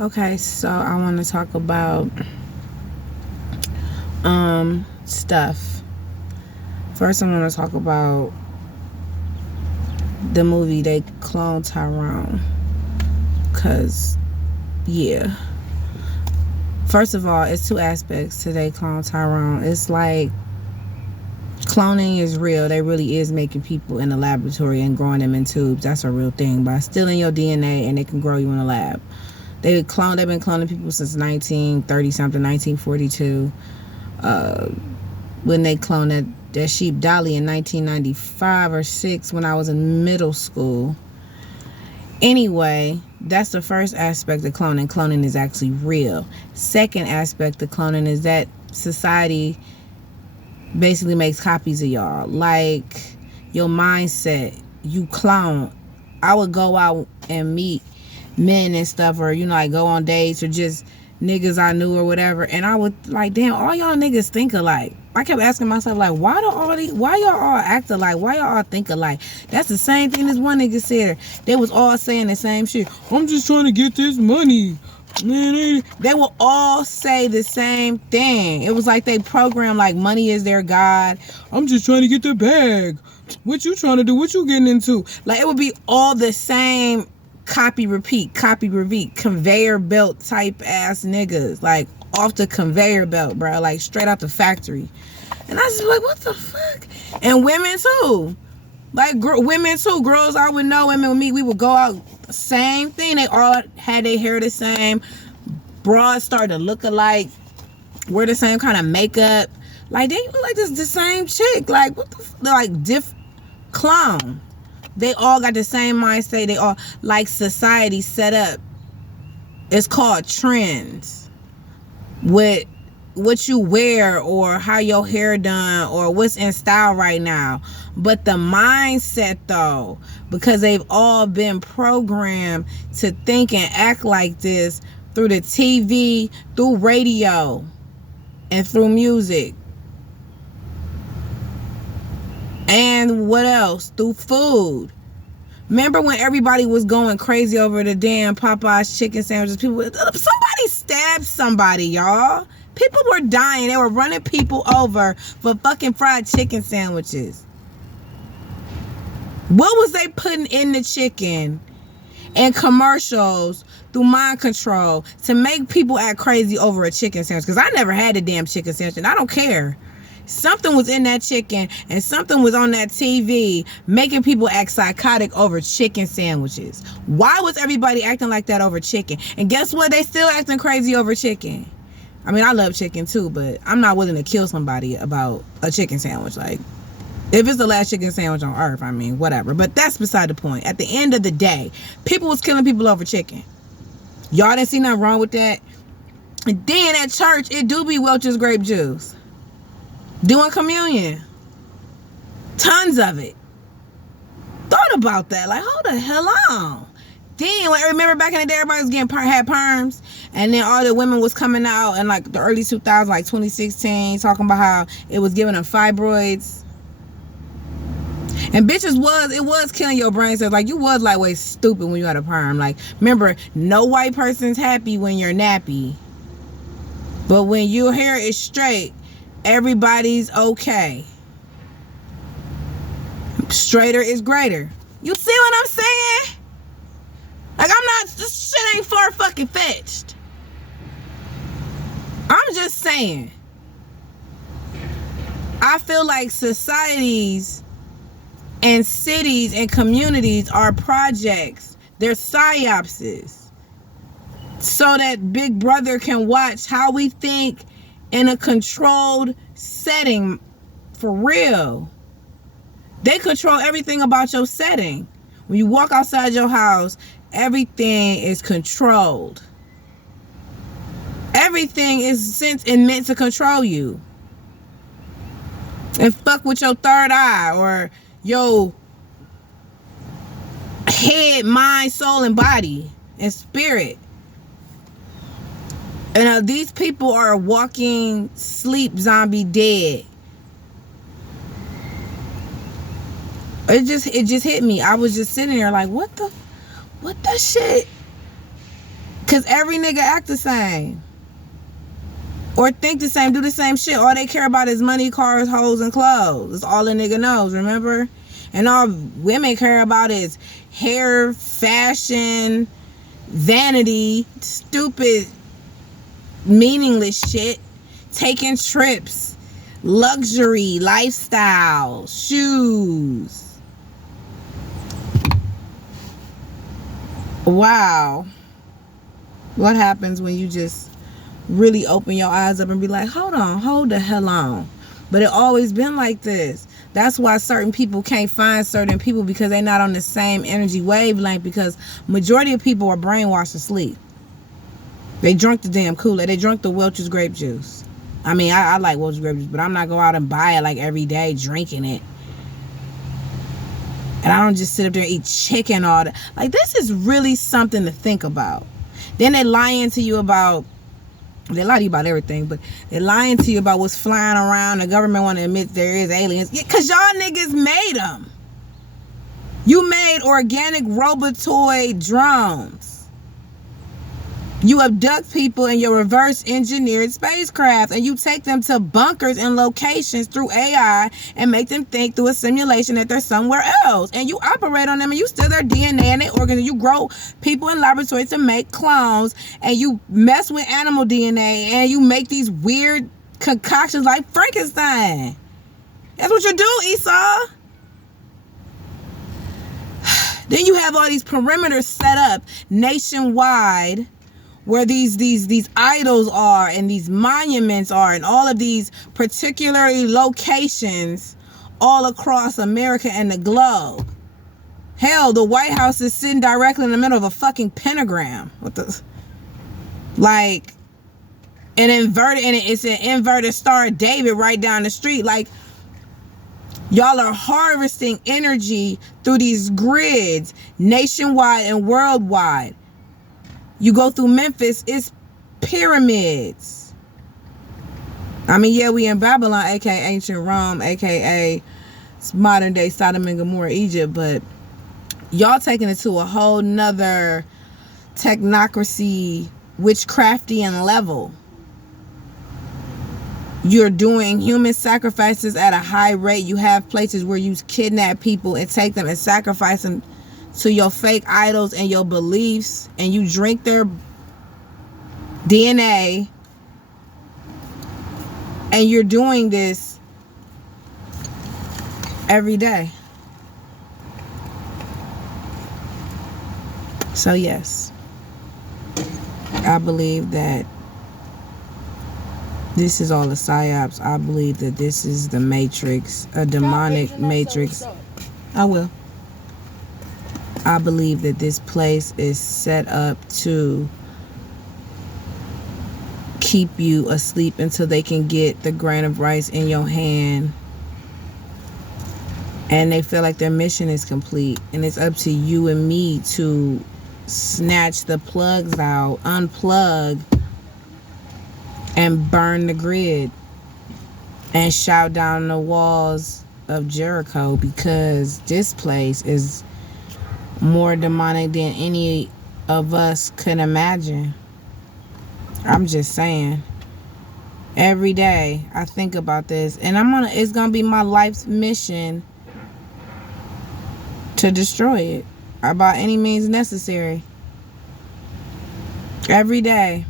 Okay, so I want to talk about stuff. First, I want to talk about the movie they cloned Tyrone. Cause yeah. First of all, it's two aspects to they clone Tyrone. It's like cloning is real. They really is making people in the laboratory and growing them in tubes. That's a real thing. By stealing your DNA and they can grow you in a lab. They've been cloning people since 1930 something, 1942. When they cloned that sheep Dolly in 1995 or 6 when I was in middle school. Anyway, that's the first aspect of cloning. Cloning is actually real. Second aspect of cloning is that society basically makes copies of y'all. Like your mindset, you clone. I would go out and meet men and stuff, or like go on dates, or just niggas I knew or whatever, and I would like, damn, all y'all niggas think alike. I kept asking myself, like, why y'all all act alike? Why y'all all think alike? That's the same thing this one nigga said. They was all saying the same shit. I'm just trying to get this money. Man, they will all say the same thing. It was like they programmed like money is their god. I'm just trying to get the bag. What you trying to do? What you getting into? Like, it would be all the same copy repeat, conveyor belt type ass niggas, like off the conveyor belt, bro, like straight out the factory. And I was like, what the fuck? And women too, like women too, girls I would know, women with me, we would go out, same thing. They all had their hair the same, broads started to look alike, wear the same kind of makeup, like they look like this the same chick, like what the like clown. They all got the same mindset. They all like society set up. It's called trends. With what you wear or how your hair done or what's in style right now. But the mindset though, because they've all been programmed to think and act like this through the TV, through radio, and through music. And what else? Through food. Remember when everybody was going crazy over the damn Popeye's chicken sandwiches? Somebody stabbed somebody, y'all. People were dying. They were running people over for fucking fried chicken sandwiches. What was they putting in the chicken and commercials through mind control to make people act crazy over a chicken sandwich? Because I never had a damn chicken sandwich and I don't care. Something was in that chicken and something was on that TV making people act psychotic over chicken sandwiches. Why was everybody acting like that over chicken? And guess what? They still acting crazy over chicken. I mean, I love chicken too, but I'm not willing to kill somebody about a chicken sandwich. Like, if it's the last chicken sandwich on earth, I mean, whatever. But that's beside the point. At the end of the day, people was killing people over chicken. Y'all didn't see nothing wrong with that. And then at church, it do be Welch's grape juice. Doing communion. Tons of it. Thought about that. Like, hold the hell on. Then, I remember back in the day, everybody was had perms. And then all the women was coming out in like the early 2000s, like 2016, talking about how it was giving them fibroids. And bitches was killing your brain cells. Like, you was like way stupid when you had a perm. Like, remember, no white person's happy when you're nappy. But when your hair is straight, everybody's okay. Straighter is greater. You see what I'm saying? Like, this shit ain't far fucking fetched. I'm just saying. I feel like societies and cities and communities are projects. They're psyopses. So that Big Brother can watch how we think in a controlled setting. For real. They control everything about your setting. When you walk outside your house, everything is controlled. Everything is sent and meant to control you. And fuck with your third eye or your head, mind, soul, and body and spirit. And these people are walking sleep zombie dead. It just hit me. I was just sitting there like, what the shit? Cause every nigga act the same. Or think the same, do the same shit. All they care about is money, cars, hoes, and clothes. That's all a nigga knows, remember? And all women care about is hair, fashion, vanity, stupid, meaningless shit, taking trips, luxury, lifestyle, shoes. Wow. What happens when you just really open your eyes up and be like, hold on, hold the hell on. But it always been like this. That's why certain people can't find certain people, because they're not on the same energy wavelength, because majority of people are brainwashed to sleep. They drunk the damn Kool-Aid. They drunk the Welch's grape juice. I mean, I like Welch's grape juice, but I'm not go out and buy it like every day drinking it. And I don't just sit up there and eat chicken all day. Like, this is really something to think about. Then they're lying to you about, they lie to you about everything, but they're lying to you about what's flying around. The government want to admit there is aliens. Yeah, because y'all niggas made them. You made organic robotoid drones. You abduct people in your reverse engineered spacecraft, and you take them to bunkers and locations through AI and make them think through a simulation that they're somewhere else. And you operate on them, and you steal their DNA and their organs. You grow people in laboratories to make clones, and you mess with animal DNA, and you make these weird concoctions like Frankenstein. That's what you do, Esau. Then you have all these perimeters set up nationwide, where these idols are and these monuments are, and all of these particular locations all across America and the globe. Hell, the White House is sitting directly in the middle of a fucking pentagram. What the? Like, an inverted, and it's an inverted Star of David right down the street. Like, y'all are harvesting energy through these grids nationwide and worldwide. You go through Memphis, it's pyramids. I mean, yeah, we in Babylon, aka ancient Rome, aka modern day Sodom and Gomorrah, Egypt, but y'all taking it to a whole nother technocracy, witchcraftian level. You're doing human sacrifices at a high rate. You have places where you kidnap people and take them and sacrifice them to your fake idols and your beliefs, and you drink their DNA, and you're doing this every day. So yes, I believe that this is all a psyops. I believe that this is the Matrix, a demonic Matrix. I will. I believe that this place is set up to keep you asleep until they can get the grain of rice in your hand, and they feel like their mission is complete, and it's up to you and me to snatch the plugs out, unplug, and burn the grid and shout down the walls of Jericho, because this place is more demonic than any of us could imagine. I'm just saying. Every day I think about this, and it's gonna be my life's mission to destroy it by any means necessary. Every day,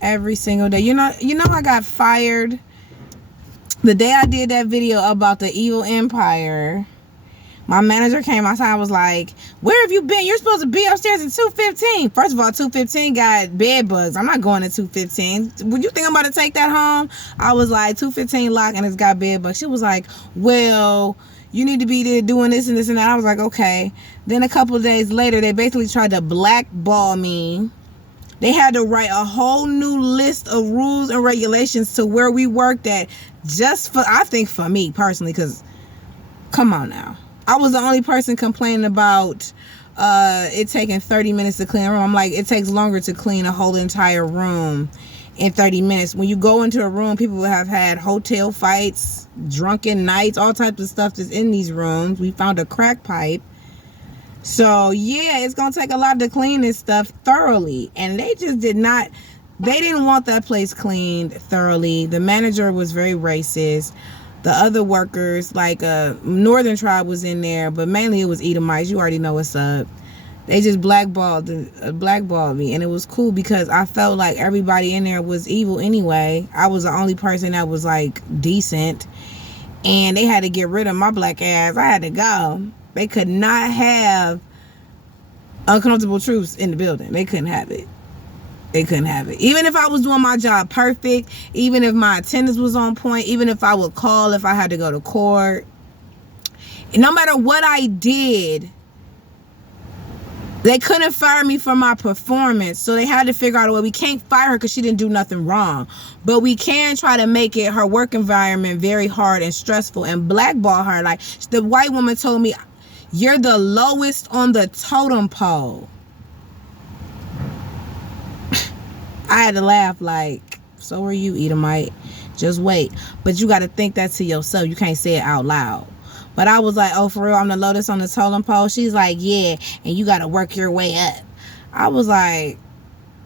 every single day. You know I got fired the day I did that video about the evil empire. My manager came outside and was like, where have you been? You're supposed to be upstairs at 215. First of all, 215 got bed bugs. I'm not going to 215. Would you think I'm about to take that home? I was like, 215 lock and it's got bed bugs. She was like, well, you need to be there doing this and this and that. I was like, okay. Then a couple of days later, they basically tried to blackball me. They had to write a whole new list of rules and regulations to where we worked at, just for, I think for me personally, because come on now. I was the only person complaining about it taking 30 minutes to clean a room. I'm like, it takes longer to clean a whole entire room in 30 minutes. When you go into a room, people have had hotel fights, drunken nights, all types of stuff that's in these rooms. We found a crack pipe. So yeah, it's gonna take a lot to clean this stuff thoroughly, and they just did not. They didn't want that place cleaned thoroughly. The manager was very racist. The other workers, like Northern Tribe, was in there, but mainly it was Edomites. You already know what's up. They just blackballed me, and it was cool because I felt like everybody in there was evil anyway. I was the only person that was like decent, and they had to get rid of my black ass. I had to go. They could not have uncomfortable truths in the building. They couldn't have it. They couldn't have it. Even if I was doing my job perfect, even if my attendance was on point, even if I would call if I had to go to court, no matter what I did, they couldn't fire me for my performance. So they had to figure out a way. We can't fire her because she didn't do nothing wrong, but we can try to make it her work environment very hard and stressful and blackball her. Like the white woman told me, "You're the lowest on the totem pole." I had to laugh like, so are you, Edomite. Just wait. But you got to think that to yourself. You can't say it out loud. But I was like, oh, for real, I'm the lowest on the totem pole? She's like, yeah, and you got to work your way up. I was like,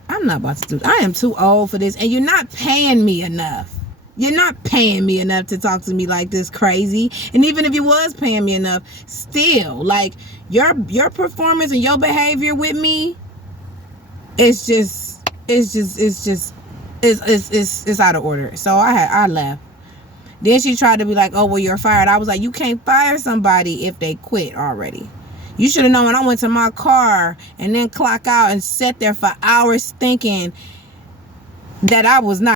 I'm not about to do that. I am too old for this, and you're not paying me enough. You're not paying me enough to talk to me like this crazy. And even if you was paying me enough, still, like, your performance and your behavior with me, it's out of order. So I left. Then she tried to be like, oh, well, you're fired. I was like, you can't fire somebody if they quit already. You should have known when I went to my car and then clock out and sit there for hours thinking that I was not